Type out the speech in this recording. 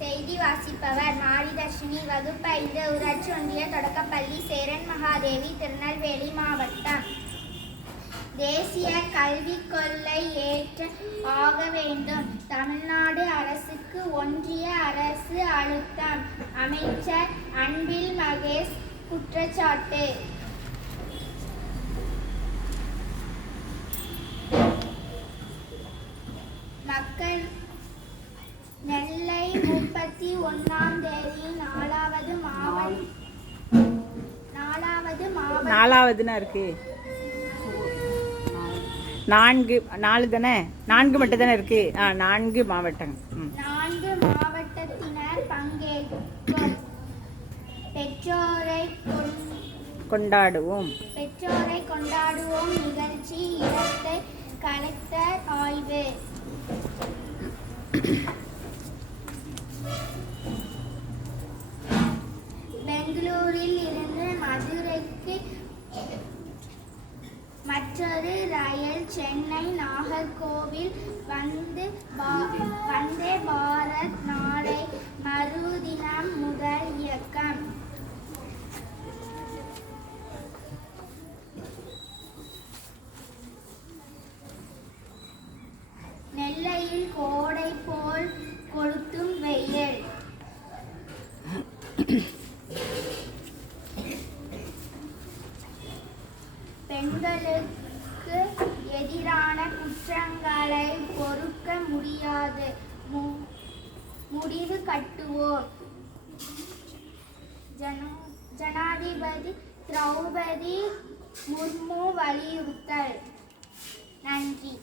செய்தி வாசிப்பவர் மாரிதர்ஷினி. வகுப்பு 5. ஊராட்சி ஒன்றிய தொடக்கப்பள்ளி, சேரன் மகாதேவி, திருநெல்வேலி மாவட்டம். தேசிய கல்விக் கொள்கை ஏற்று ஆக வேண்டும். தமிழ்நாடு அரசுக்கு ஒன்றிய அரசு அழுத்தம். அமைச்சர் அன்பில் மகேஷ் குற்றச்சாட்டு. மக்கள் நெல்லை 31ஆம் தேதி நாலாவதுனா இருக்கு. 4 தானே, 4 மட்டும் தானே இருக்கு. 4 மாவட்டம். 4 மாவட்டத்தினர் பங்கேற்கும் பெற்றோரை கொண்டாடுவோம் நிகழ்ச்சி. இடத்தை கலெக்டர் ஆய்வு. பெங்களூரில் இருந்து மதுரைக்கு மற்றொரு ரயில். சென்னை நாகர்கோவில் வந்தே பாரத் நாளை மறுதினம் முதல் இயக்கம். நெல்லையில் கோடை போல் கொளுத்தும் வெயில். பெண்களுக்கு எதிரான குற்றங்களை பொறுக்க முடியாது. முடிவு கட்டுவோம். ஜனாதிபதி திரௌபதி முர்மு வலியுறுத்தல். நன்றி.